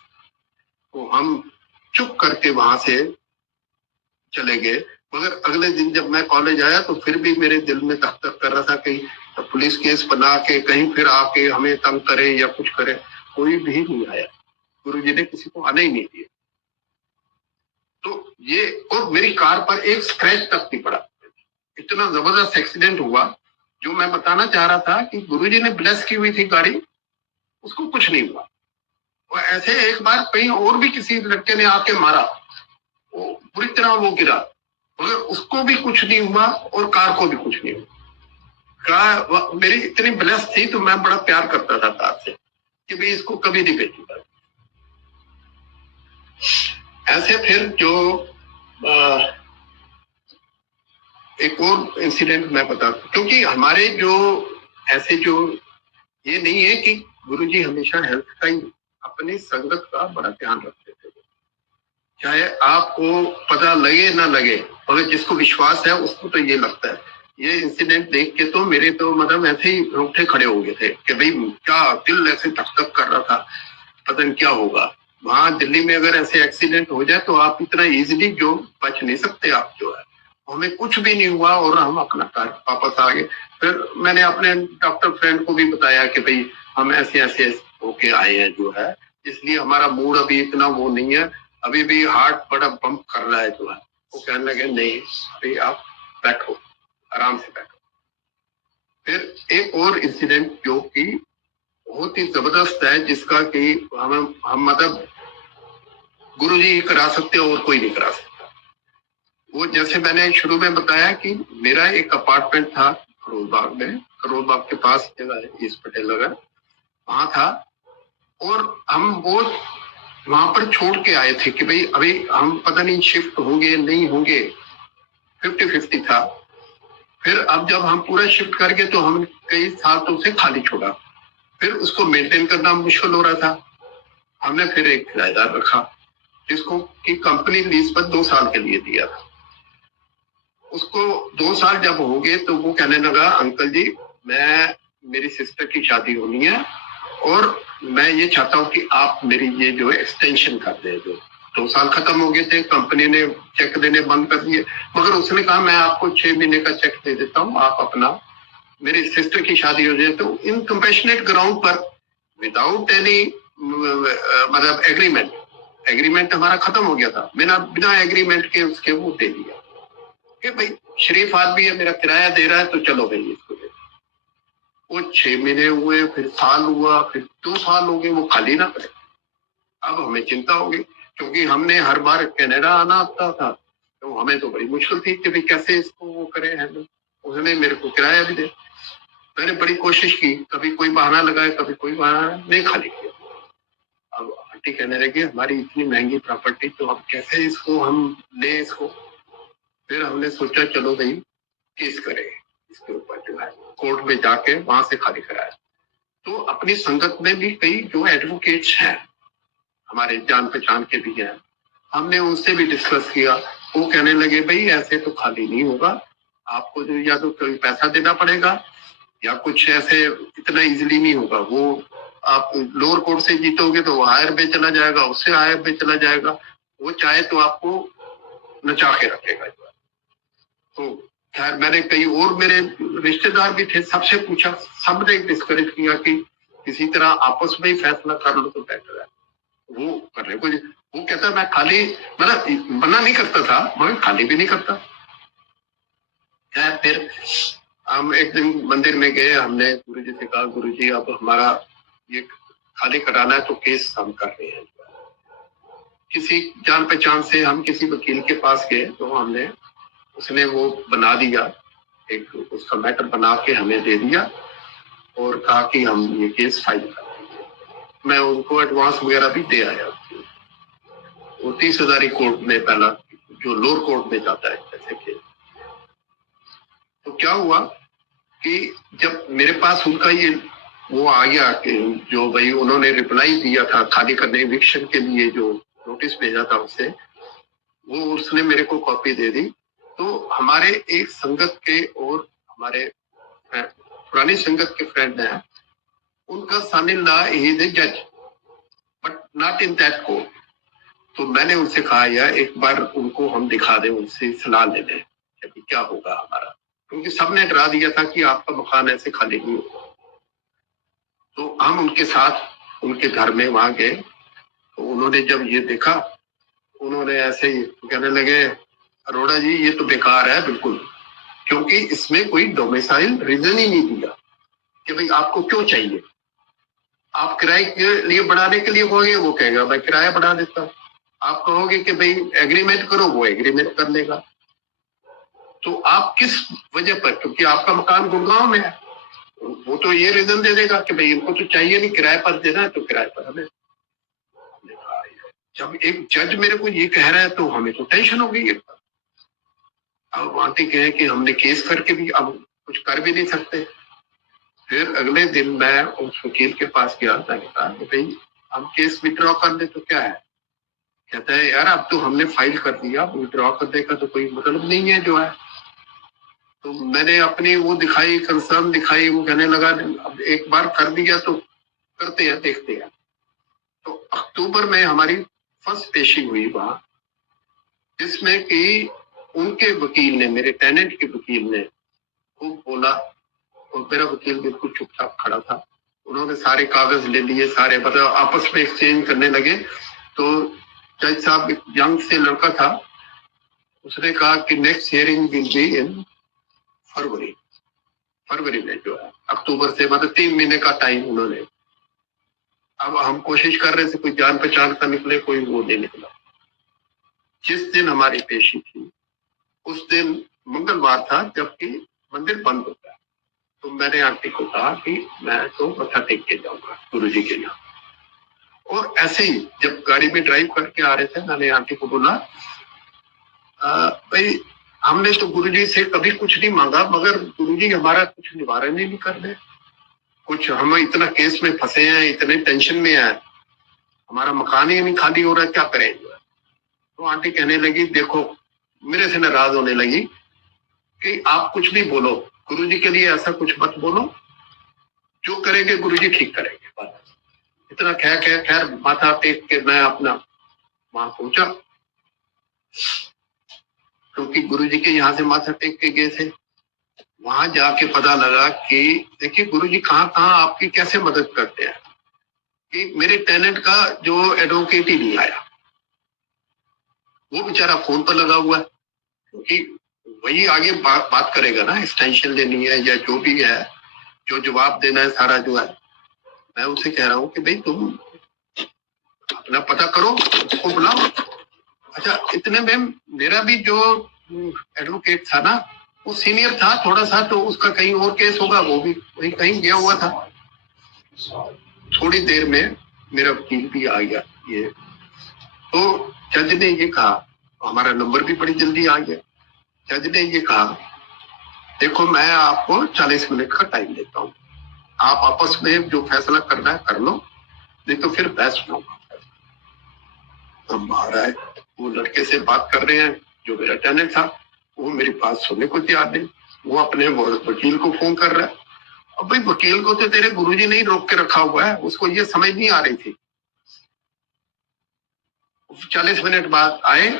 तो हम चुप करके वहां से चले गए। मगर अगले दिन जब मैं कॉलेज आया तो फिर भी मेरे दिल में धक धक कर रहा था, कहीं तो पुलिस केस बना के कहीं फिर आके हमें तंग करे या कुछ करे। कोई भी नहीं आया, गुरुजी ने किसी को आने ही नहीं दिया। तो ये, और मेरी कार पर एक स्क्रैच तक नहीं पड़ा। इतना जबरदस्त एक्सीडेंट हुआ। जो मैं बताना चाह रहा था कि गुरुजी ने ब्लेस की हुई थी गाड़ी, उसको कुछ नहीं हुआ। और ऐसे एक बार कहीं और भी किसी लड़के ने आके मारा, वो पूरी तरह वो गिरा, मगर उसको भी कुछ नहीं हुआ और कार को भी कुछ नहीं हुआ। कार मेरी इतनी ब्लेस थी, तो मैं बड़ा प्यार करता था कार से कि भाई इसको कभी नहीं बेचूंगा। ऐसे फिर जो एक और इंसिडेंट मैं बता, क्योंकि हमारे जो ऐसे जो, ये नहीं है कि गुरुजी हमेशा हेल्थ का ही, अपनी संगत का बड़ा ध्यान रखते थे। चाहे आपको पता लगे ना लगे, मगर जिसको विश्वास है उसको तो ये लगता है। ये इंसिडेंट देख के तो मेरे तो मतलब ऐसे ही रोंगटे खड़े हो गए थे कि भाई क्या, दिल ऐसे धक धक कर रहा था, पता नहीं क्या होगा। वहां दिल्ली में अगर ऐसे एक्सीडेंट हो जाए तो आप इतना इजीली जो बच नहीं सकते, आप जो है। हमें कुछ भी नहीं हुआ और हम अपना कार वापस आ गए। फिर मैंने अपने डॉक्टर फ्रेंड को भी बताया कि भाई हम ऐसे ऐसे होके आए हैं जो है, इसलिए हमारा मूड अभी इतना वो नहीं है, अभी भी हार्ट बड़ा पंप कर रहा है जो है। वो कहने लगे नहीं भाई आप बैठो, आराम से बैठो। फिर एक और इंसिडेंट जो कि बहुत ही जबरदस्त है, जिसका कि हम मतलब गुरु जी ही करा सकते और कोई नहीं करा सकता। वो जैसे मैंने शुरू में बताया कि मेरा एक अपार्टमेंट था करोल बाग में, करोल बाग के पास जगह है ईस्ट पटेल नगर, वहां था। और हम वो वहां पर छोड़ के आए थे कि भाई अभी हम पता नहीं शिफ्ट होंगे नहीं होंगे, 50-50 था। फिर अब जब हम पूरा शिफ्ट कर गए तो हम कई साल तो उसे खाली छोड़ा, फिर उसको मेंटेन करना मुश्किल हो रहा था। हमने फिर एक किराएदार रखा, जिसको की कंपनी लीज पर 2 साल के लिए दिया था। उसको 2 साल जब हो गए तो वो कहने लगा अंकल जी मैं, मेरी सिस्टर की शादी होनी है और मैं ये चाहता हूँ कि आप मेरी ये जो एक्सटेंशन कर दें। जो 2 साल खत्म हो गए थे, कंपनी ने चेक देने बंद कर दिए, मगर उसने कहा मैं आपको 6 महीने का चेक दे देता हूँ, आप अपना, मेरी सिस्टर की शादी हो जाए तो इन कंपैशनेट ग्राउंड पर, विदाउट एनी मतलब एग्रीमेंट हमारा खत्म हो गया था, बिना एग्रीमेंट के उसके वो दे दिया कि भाई शरीफ आदमी है, मेरा किराया दे रहा है तो चलो भाई इसको दे। वो 6 महीने हुए, फिर साल हुआ, फिर 2 साल हो गए, वो खाली ना करे। अब हमें चिंता हो गई, क्योंकि हमने हर बार कनाडा आना आता था, तो हमें तो बड़ी मुश्किल थी कि भाई कैसे इसको वो करें हैंडल। उसने मेरे को किराया भी दे, मैंने बड़ी कोशिश की, कभी कोई बहाना लगाए, कभी कोई बहाना नहीं, खाली किया। अब आंटी कहने लगी हमारी इतनी महंगी प्रॉपर्टी, तो अब कैसे इसको हम ले इसको। फिर हमने सोचा चलो भाई केस करें इसके ऊपर, जो है कोर्ट में जाके वहां से खाली कराया। तो अपनी संगत में भी कई जो एडवोकेट्स हैं, हमारे जान पहचान के भी हैं, हमने उनसे भी डिस्कस किया। वो कहने लगे भाई ऐसे तो खाली नहीं होगा, आपको जो या तो कोई पैसा देना पड़ेगा या कुछ ऐसे, इतना इजीली नहीं होगा। वो आप लोअर कोर्ट से जीतोगे तो वो हायर पे चला जाएगा, उससे हायर पे चला जाएगा, वो चाहे तो आपको नचा के रखेगा। तो खैर मैंने कई और मेरे रिश्तेदार भी थे, सबसे पूछा, सबने डिस्करेज किया कि किसी तरह आपस में ही फैसला कर लो तो बेटर है। वो करने को वो कहता मैं खाली मना नहीं करता था, मगर खाली भी नहीं करता। खैर फिर हम एक दिन मंदिर में गए, हमने गुरु जी से कहा गुरु जी अब हमारा ये खाली कराना है तो केस हम कर रहे हैं। किसी जान पहचान से हम किसी वकील के पास गए तो हमने उसने वो बना दिया, एक उसका मैटर बना के हमें दे दिया और कहा कि हम ये केस फाइल कर देंगे। मैं उनको एडवांस वगैरह भी दे आया। वो 30,000 कोर्ट में पहला जो लोअर कोर्ट में जाता है जैसे केस। तो क्या हुआ कि जब मेरे पास उनका ये वो आ गया कि जो भाई उन्होंने रिप्लाई दिया था खाली करने इविक्शन के लिए जो नोटिस भेजा था उससे, वो उसने मेरे को कॉपी दे दी। तो हमारे एक संगत के और हमारे पुरानी संगत के फ्रेंड हैं, उनका सन इन लॉ इज ए जज but not in that court. तो मैंने उनसे कहा यार एक बार उनको हम दिखा दें, उनसे सलाह ले लें कि क्या होगा हमारा, क्योंकि सबने डरा दिया था कि आपका मकान ऐसे खाली नहीं होगा। तो हम उनके साथ उनके घर में वहां गए, तो उन्होंने जब ये देखा, उन्होंने ऐसे ही कहने लगे अरोड़ा जी ये तो बेकार है बिल्कुल, क्योंकि इसमें कोई डोमिसाइल रीजन ही नहीं दिया कि भाई आपको क्यों चाहिए। आप किराए के लिए बढ़ाने के लिए कहोगे, वो कहेगा मैं किराया बढ़ा देता हूँ। आप कहोगे कि भाई एग्रीमेंट करो, वो एग्रीमेंट कर लेगा। तो आप किस वजह पर, क्योंकि आपका मकान गुड़गांव में है, वो तो ये रीजन दे देगा कि भाई इनको तो चाहिए नहीं, किराए पर देना है तो किराए पर हमें। जब एक जज मेरे को ये कह रहा है तो हमें तो टेंशन हो गई। अब वहां तक कहे कि हमने केस करके भी अब कुछ कर भी नहीं सकते। फिर अगले दिन मैं उस वकील के पास गया, मैंने कहा कि भाई हम केस विड्रॉ कर दे तो क्या है। कहता है यार अब तो हमने फाइल कर दिया, विड्रॉ करने का तो कोई मतलब नहीं है जो है। तो मैंने अपनी वो दिखाई, कंसर्न दिखाई, वो कहने लगा अब एक बार कर दिया तो करते हैं, देखते हैं। तो अक्टूबर में हमारी फर्स्ट पेशी हुई वहां, जिसमें कि उनके वकील ने, मेरे टेनेंट के वकील ने खूब बोला और मेरा वकील बिल्कुल चुपचाप खड़ा था। उन्होंने सारे कागज ले लिए, सारे मतलब आपस में एक्सचेंज करने लगे। तो जज साहब एक यंग से लड़का था, उसने कहा कि next hearing will be in फरवरी में जो है, अक्टूबर से मतलब 3 महीने का टाइम उन्होंने। अब हम कोशिश कर रहे थे कोई जान पहचान का निकले, कोई वो नहीं निकला। जिस दिन हमारी पेशी थी उस दिन मंगलवार था, जबकि मंदिर बंद होता है। तो मैंने आंटी को कहा कि मैं तो मत्था टेक के जाऊंगा गुरु जी के यहाँ। और ऐसे ही जब गाड़ी में ड्राइव करके आ रहे थे, मैंने आंटी को बोला भाई हमने तो गुरुजी से कभी कुछ नहीं मांगा, मगर गुरुजी हमारा कुछ निवारण ही नहीं कर रहे। कुछ हम इतना केस में फंसे हैं, इतने टेंशन में है, हमारा मकान ही नहीं खाली हो रहा, क्या करें। तो आंटी कहने लगी, देखो मेरे से नाराज होने लगी कि आप कुछ भी बोलो, गुरुजी के लिए ऐसा कुछ मत बोलो, जो करेंगे गुरुजी ठीक करेंगे। बस इतना खैर माथा टेक के मैं अपना वहां पहुंचा, क्योंकि गुरुजी के यहाँ से माथा टेक के गए थे। वहां जाके पता लगा कि देखिए गुरुजी कहाँ कहाँ आपकी कैसे मदद करते हैं। कि मेरे टेनेंट का जो एडवोकेट ही नहीं आया, वो बेचारा फोन पर लगा हुआ है, क्योंकि वही आगे बात करेगा ना, एक्सटेंशन लेनी है या जो भी है, जो जवाब देना है सारा जो है। मैं उसे कह रहा हूँ कि भाई तुम अपना पता करो, उसको बुलाओ। अच्छा इतने में मेरा भी जो एडवोकेट था ना, वो सीनियर था थोड़ा सा, तो उसका कहीं और केस होगा, वो भी वही कहीं गया हुआ था। थोड़ी देर में मेरा वकील भी आ गया। ये तो जज ने ये कहा, हमारा नंबर भी बड़ी जल्दी आ गया। जज ने ये कहा, देखो मैं आपको 40 मिनट का टाइम देता हूँ, आप आपस में जो फैसला करना है कर लो, नहीं तो फिर बहस होगा। हम बाहर आए, वो लड़के से बात कर रहे हैं, जो मेरा टेनेंट था, वो मेरी बात सुनने को तैयार नहीं। वो अपने वकील को फोन कर रहा है, अब भाई वकील को तो तेरे गुरुजी ने ही रोक के रखा हुआ है, उसको ये समझ नहीं आ रही थी। 40 मिनट बाद आए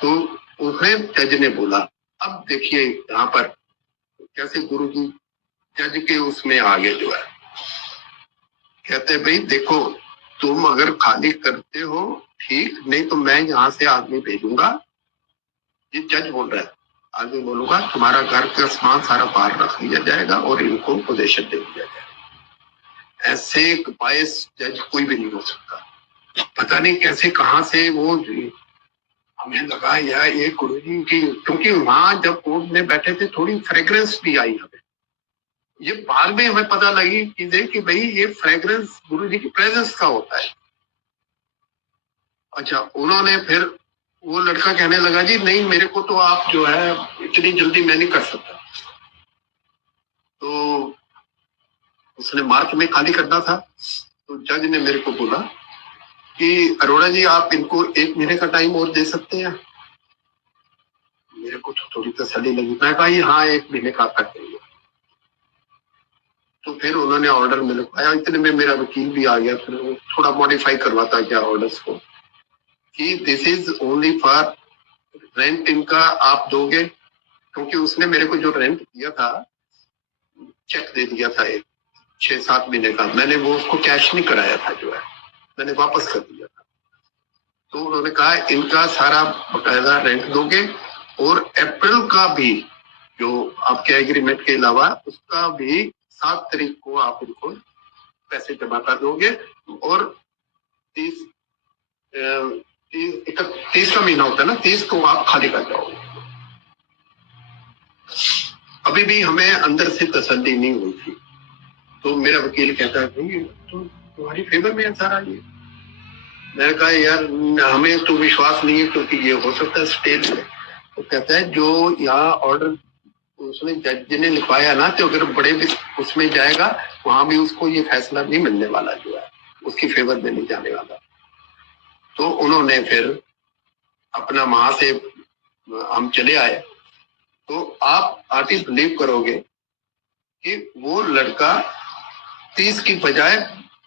तो उसने जज ने बोला, अब देखिए यहाँ पर कैसे गुरुजी जज के उसमें आगे जो है कहते भाई देखो तुम अगर खाली करते हो ठीक, नहीं तो मैं यहाँ से आदमी भेजूंगा। ये जज बोल रहा है, आदमी बोलूंगा तुम्हारा घर का सामान सारा बाहर रख दिया जाएगा और इनको पोजीशन दे दिया जाएगा। ऐसे एक बायस जज कोई भी नहीं हो सकता। पता नहीं कैसे कहाँ से वो, हमें लगा यार ये गुरुजी की, क्योंकि वहां जब कोर्ट में बैठे थे थोड़ी फ्रेग्रेंस भी आई हमें। ये बाद में हमें पता लगी चीजें कि भाई ये फ्रेग्रेंस गुरुजी की प्रेजेंस का होता है। अच्छा, उन्होंने फिर वो लड़का कहने लगा जी नहीं मेरे को तो आप जो है इतनी जल्दी मैं नहीं कर सकता। तो उसने मार्च में खाली करना था, तो जज ने मेरे को बोला कि अरोड़ा जी आप इनको 1 महीने का टाइम और दे सकते हैं। मेरे को तो थोड़ी तसल्ली लगी, मैं कहा हाँ 1 महीने का कर देंगे। तो फिर उन्होंने ऑर्डर में लिखवाया, इतने में मेरा वकील भी आ गया, फिर थोड़ा मॉडिफाई करवाता गया ऑर्डर्स को कि this is only for rent इनका आप दोगे, क्योंकि उसने मेरे को जो रेंट दिया था चेक दे दिया था 6-7 महीने का, मैंने वो उसको कैश नहीं कराया था, जो है मैंने वापस कर दिया था। तो उन्होंने कहा इनका सारा बकायदा रेंट दोगे और अप्रैल का भी जो आपके एग्रीमेंट के अलावा उसका भी 7 तारीख को आप इनको पैसे जमा कर दोगे और 30 का महीना होता है ना, 30 को आप खाली कर जाओगे। अभी भी हमें अंदर से तसल्ली नहीं हुई थी। तो मेरा वकील कहता है तो तुम्हारी फेवर में है सारा ये। मैंने कहा यार हमें तो विश्वास नहीं है क्योंकि ये हो सकता है स्टेट में। तो कहता है जो यहाँ ऑर्डर उसने जज ने लिखवाया ना, तो अगर बड़े भी उसमें जाएगा वहां भी उसको ये फैसला नहीं मिलने वाला, जो है उसकी फेवर में नहीं जाने वाला। तो उन्होंने फिर अपना वहां से हम चले आए। तो आप आर्टिस्ट बिलीव करोगे कि वो लड़का 30 की बजाय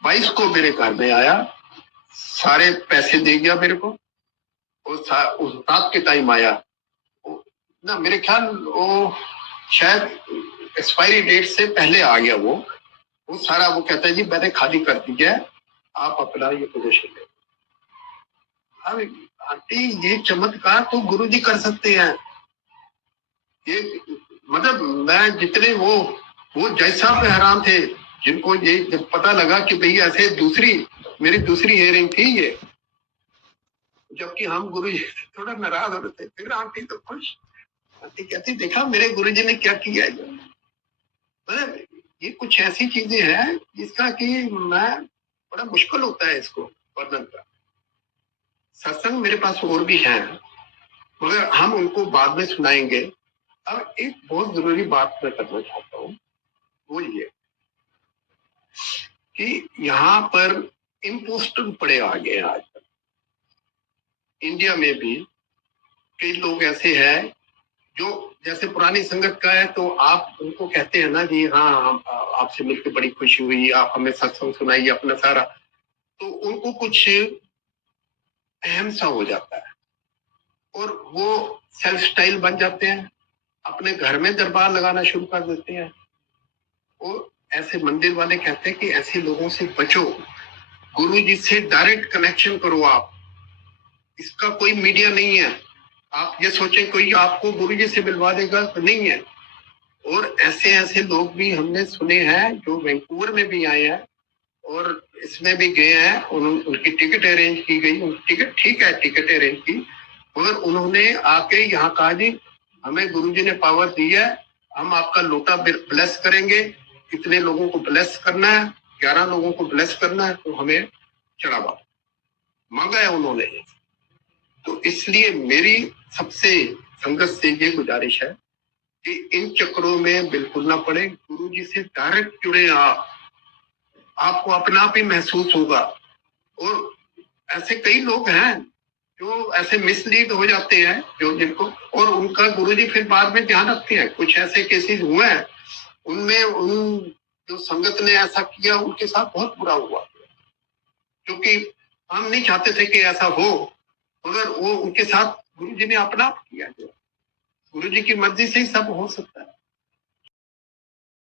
22 को मेरे घर में आया, सारे पैसे दे गया मेरे को और उस रात के टाइम आया ना, मेरे ख्याल वो शायद एक्सपायरी डेट से पहले आ गया वो सारा। वो कहता है जी मैंने खाली कर दिया है, आप अपना ये पोजीशन ले। अब आंटी ये चमत्कार तो गुरुजी कर सकते हैं। ये मतलब मैं जितने वो जैसा पे हैरान थे जिनको ये जब पता लगा कि भाई ऐसे मेरी दूसरी हियरिंग थी ये, जबकि हम गुरुजी थोड़ा नाराज हो रहे थे। फिर आंटी तो खुश, आंटी कहती देखा मेरे गुरुजी ने क्या किया है। मतलब ये कुछ ऐसी चीजें हैं जिसका कि मैं बड़ा मुश्किल होता है इसको वर्णन का। सत्संग मेरे पास और भी हैं मगर हम उनको बाद में सुनाएंगे। अब एक बहुत जरूरी बात मैं करना चाहता हूँ, वो ये कि यहाँ पर इम्पोस्टर पड़े आ गए आज तक। इंडिया में भी कई लोग ऐसे हैं जो जैसे पुरानी संगत का है तो आप उनको कहते हैं ना जी हाँ हम आपसे मिलकर बड़ी खुशी हुई, आप हमें सत्संग सुनाइए अपना सारा, तो उनको कुछ अहम सा हो जाता है और वो सेल्फ स्टाइल बन जाते हैं, अपने घर में दरबार लगाना शुरू कर देते हैं। और ऐसे मंदिर वाले कहते हैं कि ऐसे लोगों से बचो, गुरु जी से डायरेक्ट कनेक्शन करो आप, इसका कोई मीडिया नहीं है। आप ये सोचें कोई आपको गुरु जी से मिलवा देगा तो नहीं है। और ऐसे ऐसे लोग भी हमने सुने हैं जो वैंकूवर में भी आए हैं और इसमें भी गए हैं, उनकी टिकट अरेंज की गई, उनकी टिकट ठीक है टिकट अरेंज की, मगर उन्होंने आके यहाँ कहा जी हमें गुरुजी ने पावर दी है, हम आपका लोटा ब्लेस करेंगे, कितने लोगों को ब्लेस करना है, 11 लोगों को ब्लेस करना है, तो हमें चढ़ावा मांगा है उन्होंने। तो इसलिए मेरी सबसे संगत से ये गुजारिश है कि इन चक्रों में बिल्कुल ना पड़े, गुरुजी से डायरेक्ट जुड़े आप, आपको अपना आप ही महसूस होगा। और ऐसे कई लोग हैं जो ऐसे मिसलीड हो जाते हैं जो जिनको, और उनका गुरुजी फिर बाद में ध्यान रखते हैं। कुछ ऐसे केसेस हुए हैं उनमें उन जो संगत ने ऐसा किया उनके साथ बहुत बुरा हुआ, क्योंकि हम नहीं चाहते थे कि ऐसा हो, मगर वो उनके साथ गुरु जी ने अपना किया। जो गुरु जी की मर्जी से ही सब हो सकता है।